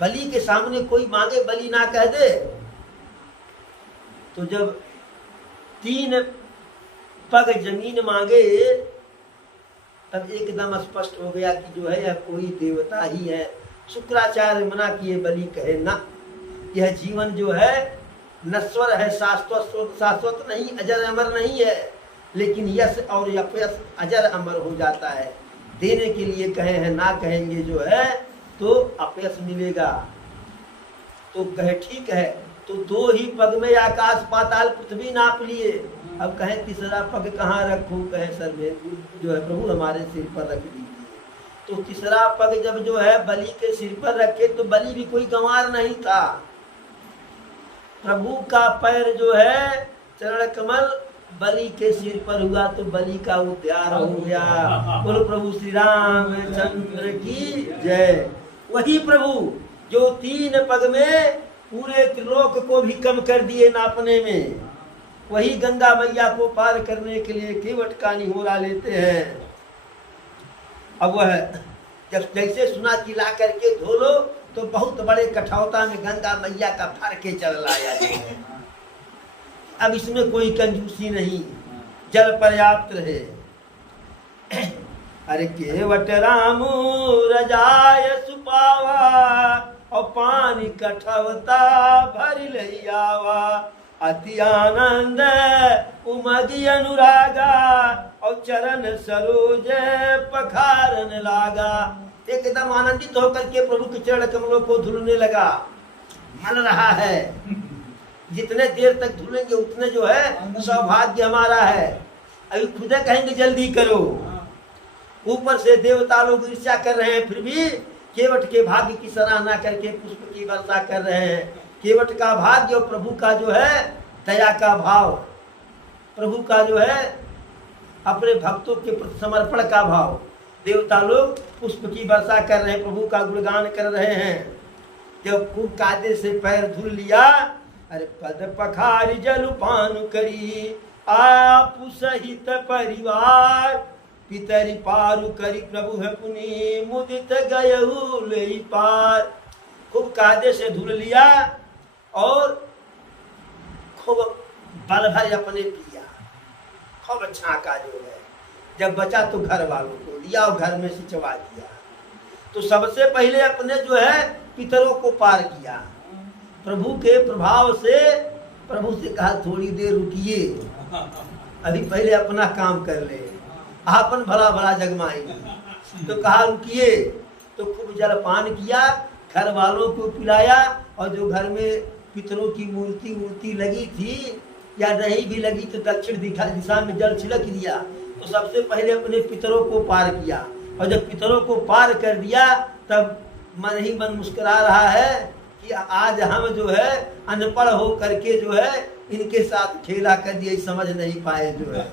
बलि के सामने कोई मांगे बलि ना कह दे। तो जब 3 पग जमीन मांगे, तब एकदम स्पष्ट हो गया कि जो है यह कोई देवता ही है। शुक्राचार्य मना किए, बलि कहे ना, यह जीवन जो है नश्वर है, शाश्वत नहीं, अजर अमर नहीं है, लेकिन यश और अपयश अजर अमर हो जाता है। देने के लिए कहे हैं, ना कहेंगे जो है तो अपयश मिलेगा। तो कहे ठीक है, तो 2 ही पग में आकाश पाताल पृथ्वी नाप लिए, अब कहे तीसरा पग कहाँ रखूं? कहे सर में जो है प्रभु हमारे सिर पर रख दीजिए। तो तीसरा पग जब जो है बलि के सिर पर रखे, तो बलि भी कोई गंवार नहीं था। प्रभु का पैर जो है चरण कमल बलि के सिर पर हुआ, तो बलि का उद्धार हो गया। बोलो प्रभु श्री रामचंद्र की जय। वही प्रभु जो 3 पग में पूरे त्रिलोक को भी कम कर दिए नापने में, वही गंगा मैया को पार करने के लिए केवट का निहोरा लेते हैं। अब वह जब जैसे सुना कि ला करके धो लो, तो बहुत बड़े कठौता में गंगा मैया का भर के चल लाया जाए। अब इसमें कोई कंजूसी नहीं, जल पर्याप्त रहे। अरे केवट रामू रजाय सुपावा, और पानी कठवता भर लैयावा, अति आनंद उमगी अनुरागा, और चरण सरोज पखारन लागा। एकदम आनंदित होकर के प्रभु के चरण कमलों को धुलने लगा। मन रहा है जितने देर तक धुलेंगे उतने जो है सौभाग्य हमारा है। अभी खुदे कहेंगे जल्दी करो। ऊपर से देवता लोग ईर्ष्या कर रहे हैं, फिर भी केवट के भाग्य की सराहना करके पुष्प की वर्षा कर रहे हैं। केवट का भाग्य और प्रभु का जो है दया का भाव, प्रभु का जो है अपने भक्तों के प्रति समर्पण का भाव। देवता लोग पुष्प की वर्षा कर रहे हैं, प्रभु का गुणगान कर रहे हैं। जब खूब कायदे से पैर धुल लिया, अरे पद पखारी जल पान करी, आप सहित परिवार, पितरी पारु करी प्रभु है पुनि, मुदित गयहु लई पार। खूब कायदे से धुल लिया और खूब बल भर अपने पिया, खूब छाका जो है। जब बचा तो घर वालों को दिया और घर में सिंचवा दिया। तो सबसे पहले अपने जो है पितरों को पार किया। प्रभु के प्रभाव से प्रभु से कहा थोड़ी देर रुकिए, अभी पहले अपना काम कर ले, आपन भला भला जगमाएंगे। तो कहा रुकिए, तो खूब जलपान किया, घर वालों को पिलाया, और जो घर में पितरों की मूर्ति लगी थी या नहीं भी लगी तो दक्षिण दिशा में जल छिड़क दिया। तो सबसे पहले अपने पितरों को पार किया, और जब पितरों को पार कर दिया तब मन ही मन मुस्कुरा रहा है कि आज हम जो है अनपढ़ हो करके जो है इनके साथ खेला कर दिए, समझ नहीं पाए जो है।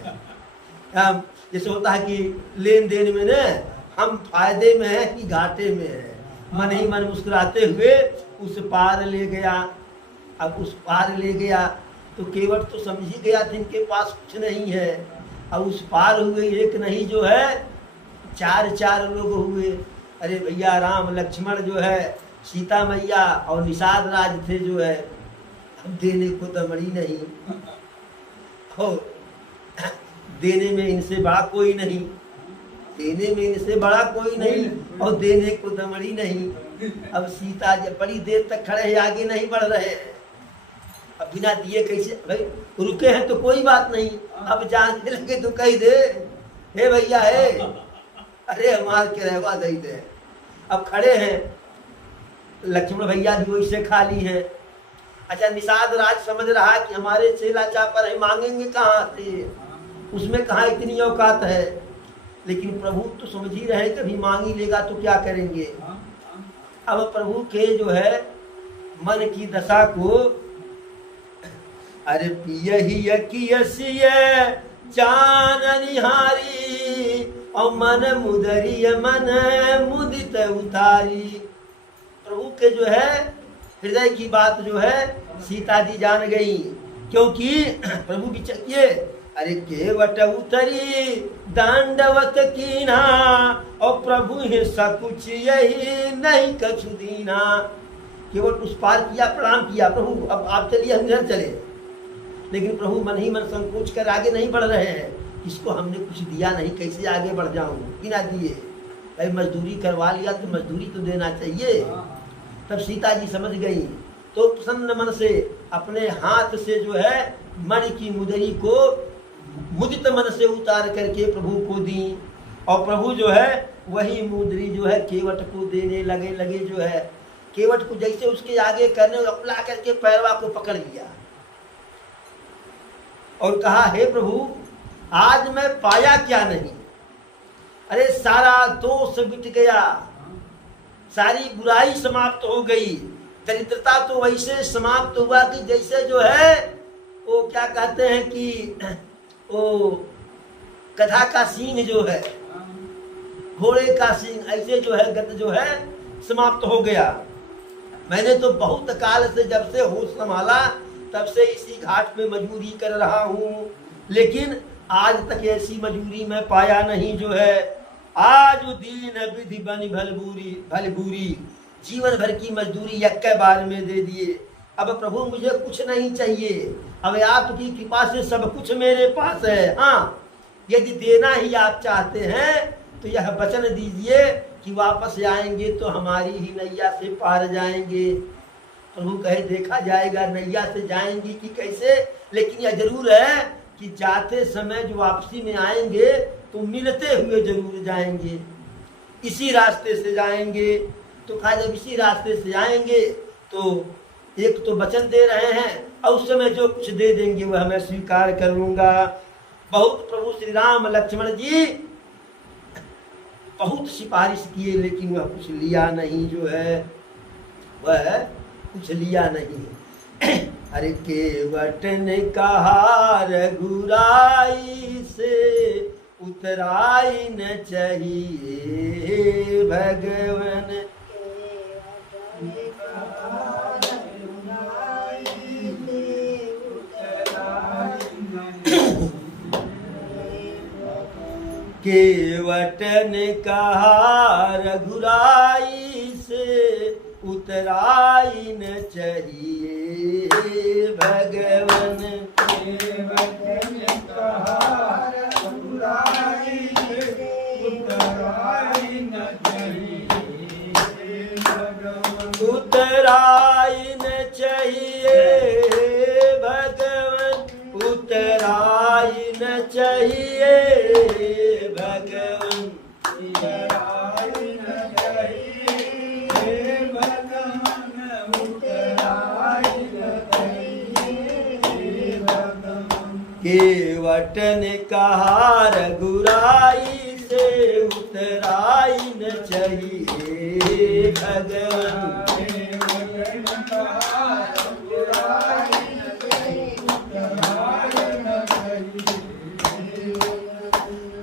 जैसे होता है कि लेन देन में न हम फायदे में है कि घाटे में है। मन ही मन मुस्कुराते हुए उस पार ले गया। अब उस पार ले गया तो केवट तो समझ ही गया था इनके पास कुछ नहीं है। अब उस पार हुए एक नहीं जो है चार लोग हुए। अरे भैया राम लक्ष्मण जो है, सीता मैया और निषाद राज थे जो है। अब देने को दमड़ी नहीं हो, देने में इनसे बड़ा कोई नहीं, देने में इनसे बड़ा कोई नहीं और देने को दमड़ी नहीं। अब सीता जब बड़ी देर तक खड़े हैं, आगे नहीं बढ़ रहे हैं। अब बिना दिए कैसे भाई, रुके हैं तो कोई बात नहीं, अब जानने लगे तो कह दे हे भैया हे, अरे हमार के रहवा दे दे। अब खड़े हैं, लक्ष्मण भैया भी वैसे खाली है। अच्छा निषाद राज समझ रहा कि हमारे चेला चापर है, मांगेंगे कहाँ से, उसमें कहाँ इतनी औकात है। लेकिन प्रभु तो समझ ही रहे कभी मांगी लेगा तो क्या करेंगे। अब प्रभु के जो है मन की दशा को, अरे पियसिय चाननिहारी और मन मुदरिय मन मुदित उतारी। प्रभु के जो है हृदय की बात जो है सीता जी जान गई, क्योंकि प्रभु विचकिए अरे केवट उतरी दांडवत कीना और प्रभु है सकुच यही नहीं कछु दीना। केवट उस पार किया, प्रणाम किया, प्रभु अब आप चलिए हम इधर चले। लेकिन प्रभु मन ही मन संकोच कर आगे नहीं बढ़ रहे हैं, इसको हमने कुछ दिया नहीं, कैसे आगे बढ़ जाऊं बिना दिए। भाई मजदूरी करवा लिया तो मजदूरी तो देना चाहिए। तब सीता जी समझ गई, तो प्रसन्न मन से अपने हाथ से जो है मणि की मुदरी को मुदित मन से उतार करके प्रभु को दी, और प्रभु जो है वही मुदरी जो है केवट को देने लगे जो है। केवट को जैसे उसके आगे करने अपना करके पैरवा को पकड़ लिया और कहा हे प्रभु आज मैं पाया क्या नहीं। अरे सारा दोष मिट गया, सारी बुराई समाप्त हो गई, दरिद्रता तो वैसे समाप्त हुआ कि जैसे जो है वो क्या कहते हैं कि वो गधा का सींग जो है, घोड़े का सींग, ऐसे जो है गद जो है समाप्त हो गया। मैंने तो बहुत काल से जब से होश संभाला तब से इसी घाट पे मजदूरी कर रहा हूँ, लेकिन आज तक ऐसी मजदूरी मैं पाया नहीं जो है। आज दीन विधि बनी भलबूरी, जीवन भर की मजदूरी एक बार में दे दिए। अब प्रभु मुझे कुछ नहीं चाहिए, अब आपकी कृपा से सब कुछ मेरे पास है। हाँ यदि देना ही आप चाहते हैं तो यह वचन दीजिए कि वापस आएंगे तो हमारी ही नैया से पार जाएंगे। प्रभु कहे देखा जाएगा नैया से जाएंगे कि कैसे, लेकिन यह जरूर है कि जाते समय जो वापसी में आएंगे तो मिलते हुए जरूर जाएंगे, इसी रास्ते से जाएंगे। तो कहा जब इसी रास्ते से आएंगे तो एक तो वचन दे रहे हैं और उस समय जो कुछ दे देंगे वह मैं स्वीकार कर लूंगा। बहुत प्रभु श्री राम लक्ष्मण जी बहुत सिफारिश किए, लेकिन वह कुछ लिया नहीं जो है, वह कुछ लिया नहीं। अरे केवट ने कहा रघुराई से उतराई न चाहिए भगवन। केवट ने कहा रघुराई से उतराई न चाहिए भगवन। वचन कहार बुराई उतराई न चाहिए भगवन। उतराई न चाहिए भगवन, उतराई न चाहिए भगवन। उतराई न चाहिए भगवन, उतराई न चाहिए भगवन। केवटन कहा रघुराई से उतराई न चाहिए भगवन।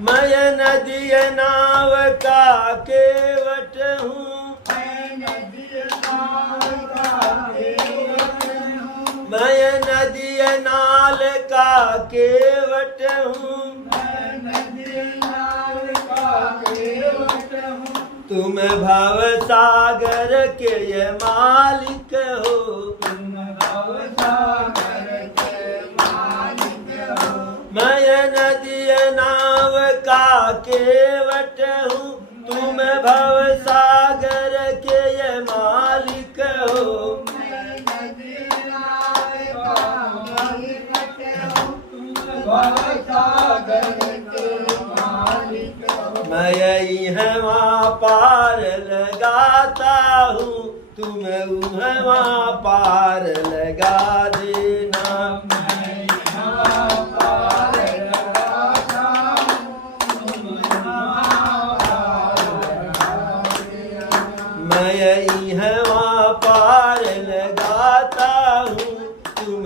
मैं नदी नाव का केवट हूँ, मैं नदी नाल का केवट हूँ। तुम भव सागर के ये मालिक हो, मैं नदी नाव का केवट हूँ। तुम भव सागर के ये मालिक हो, मैं यही है वहाँ पार लगाता हूँ, तुम वहाँ पार लगा देना। मैं यही है वहाँ पार लगाता हूँ, तुम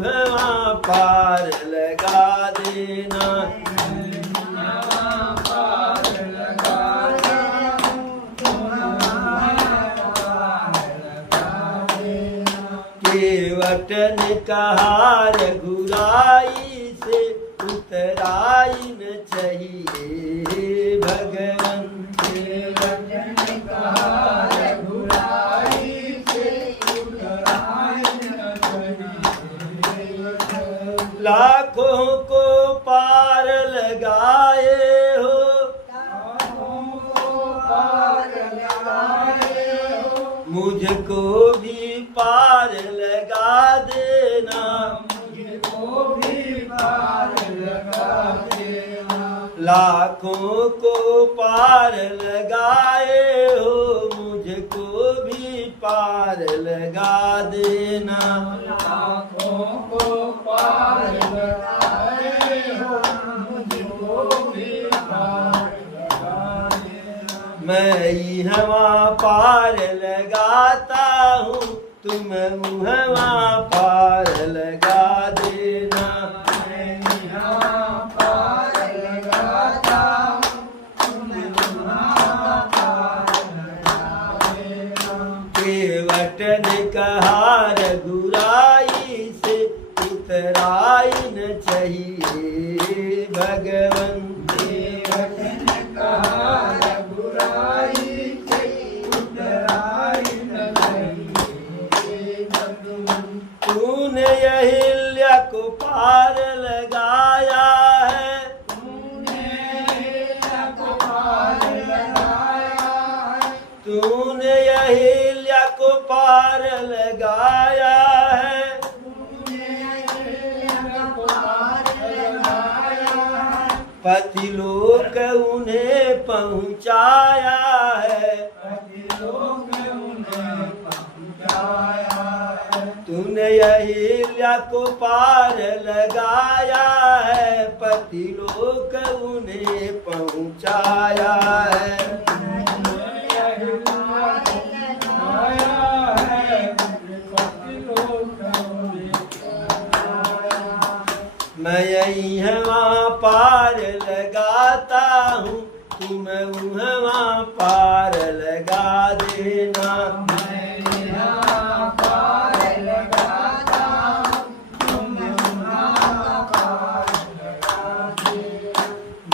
वहाँ पार लगा देना। केवटन कहा रघुराई से उतराई न चाहिए भगवन। लाखों को पार लगाए हो, मुझको भी पार लगा देना। लाखों को पार लगाए हो, मुझको भी पार लगा देना। लाखों को पार लगाए हो, मुझको भी पार लगा देना। मैं यहाँ पार लगाता हूँ, तुम वहाँ पार लगा देना। केवटन कहा रघुराई से उतराई न चाहिए भगवन। केवटन कहा रघुराई से उतराई न चाहिए भगवन। तूने अहिल्या को पार लगाया है, तूने अहिल्या को पार लगाया है। पति लोक उन्हें पहुँचाया है, तूने अहिल्या को पार लगाया है। पति लोक उन्हें पहुँचाया है। मैं यही है वहाँ पार लगाता हूँ, तुम वहाँ पार लगा देना।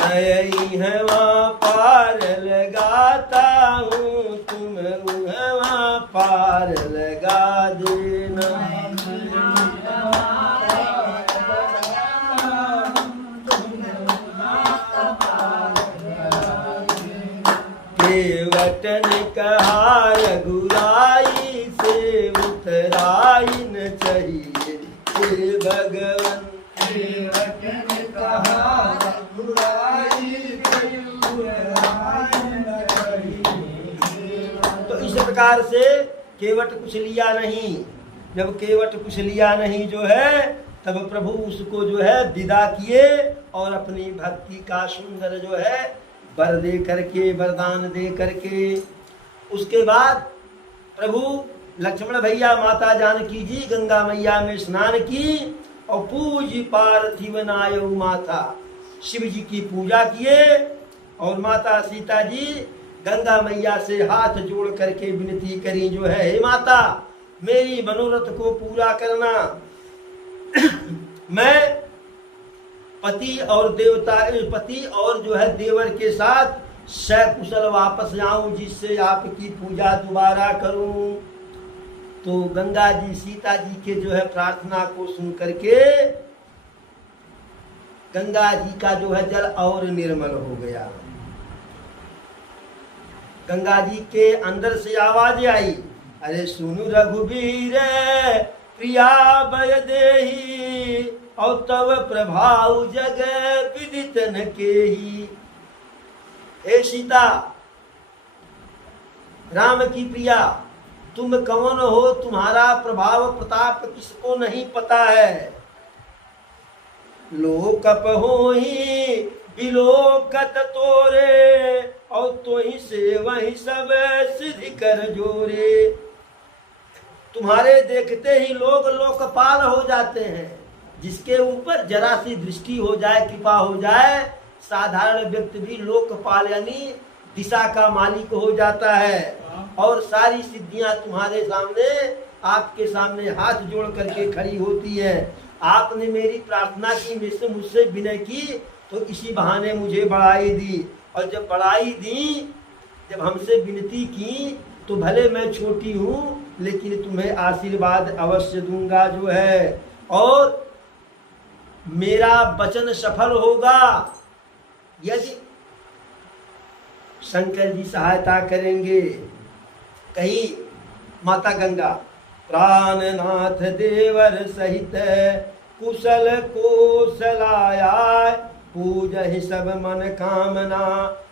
मैं यही है वहाँ पार लगाता हूँ, तुम वहाँ पार हे भगवन। केवट ने कहा बुराई गई बुराई न कही। तो इस प्रकार से केवट कुछ लिया नहीं। जब केवट कुछ लिया नहीं जो है, तब प्रभु उसको जो है विदा किए और अपनी भक्ति का सुंदर जो है वर दे करके, वरदान दे करके, उसके बाद प्रभु लक्ष्मण भैया माता जानकी जी गंगा मैया में स्नान की और पूज्य पार्थिव नायु माता शिव जी की पूजा किए और माता सीता जी गंगा मैया से हाथ जोड़ करके विनती करी जो है, हे माता मेरी मनोरथ को पूरा करना। मैं पति और देवता, पति और जो है देवर के साथ सकुशल वापस जाऊं, जिससे आपकी पूजा दोबारा करूं। तो गंगा जी सीता जी के जो है प्रार्थना को सुन करके गंगा जी का जो है जल और निर्मल हो गया। गंगा जी के अंदर से आवाज आई, अरे सुनु रघुवीर प्रिया भय देही और तव प्रभाव जग विदित न केही। हे सीता, राम की प्रिया, तुम कौन हो? तुम्हारा प्रभाव प्रताप किसको नहीं पता है। लोकप होही बिलोकत तोरे और तो ही से वही सब सिद्धि कर जोरे। तुम्हारे देखते ही लोग लोकपाल हो जाते हैं। जिसके ऊपर जरा सी दृष्टि हो जाए, कृपा हो जाए, साधारण व्यक्ति भी लोकपाल यानी दिशा का मालिक हो जाता है। और सारी सिद्धियां तुम्हारे सामने, आपके सामने हाथ जोड़ करके खड़ी होती है। आपने मेरी प्रार्थना की, मुझसे विनय की, तो इसी बहाने मुझे बढ़ाई दी। और जब बढ़ाई दी, जब हमसे विनती की, तो भले मैं छोटी हूँ लेकिन तुम्हें आशीर्वाद अवश्य दूंगा जो है, और मेरा वचन सफल होगा यदि शंकर जी सहायता करेंगे। कही माता गंगा, प्राणनाथ देवर सहित कुशल कोशलाया पूजहि सब मन कामना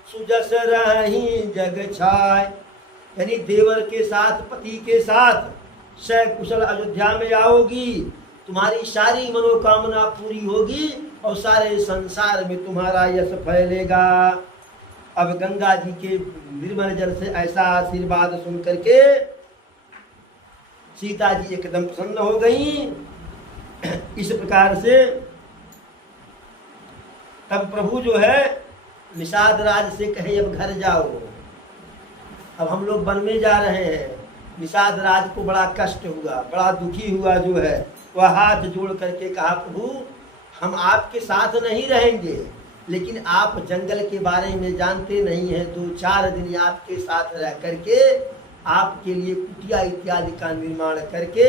सुजस रही जग छाय। यानी देवर के साथ, पति के साथ सकुशल अयोध्या में आओगी, तुम्हारी सारी मनोकामना पूरी होगी और सारे संसार में तुम्हारा यश फैलेगा। अब गंगा जी के निर्मल जल से ऐसा आशीर्वाद सुन करके सीता जी एकदम प्रसन्न हो गई। इस प्रकार से तब प्रभु जो है निषाद राज से कहे, अब घर जाओ, अब हम लोग वन में जा रहे हैं। निषाद राज को बड़ा कष्ट हुआ, बड़ा दुखी हुआ जो है। वह हाथ जोड़ करके कहा, प्रभु हम आपके साथ नहीं रहेंगे, लेकिन आप जंगल के बारे में जानते नहीं हैं। 2-4 दिन आपके साथ रह करके आपके लिए कुटिया इत्यादि का निर्माण करके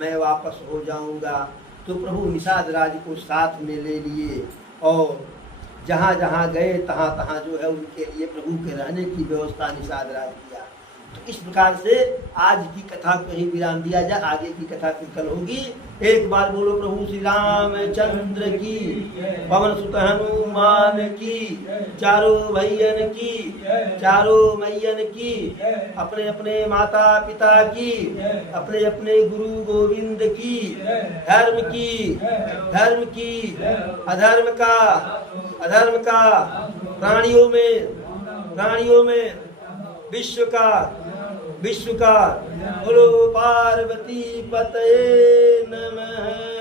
मैं वापस हो जाऊंगा। तो प्रभु निषाद राज को साथ में ले लिए और जहाँ जहाँ गए तहाँ तहाँ जो है उनके लिए प्रभु के रहने की व्यवस्था निषाद राज किया। तो इस प्रकार से आज की कथा को यही विराम दिया जाए, आगे की कथा फिर कल होगी। एक बार बोलो प्रभु श्री रामचंद्र की, पवन सुत हनुमान की, चारों भैयन की, चारों मैयन की, अपने अपने माता पिता की, अपने अपने गुरु गोविंद की, धर्म की, अधर्म का, प्राणियों में विश्व का। बोलो पार्वती पतये नमः।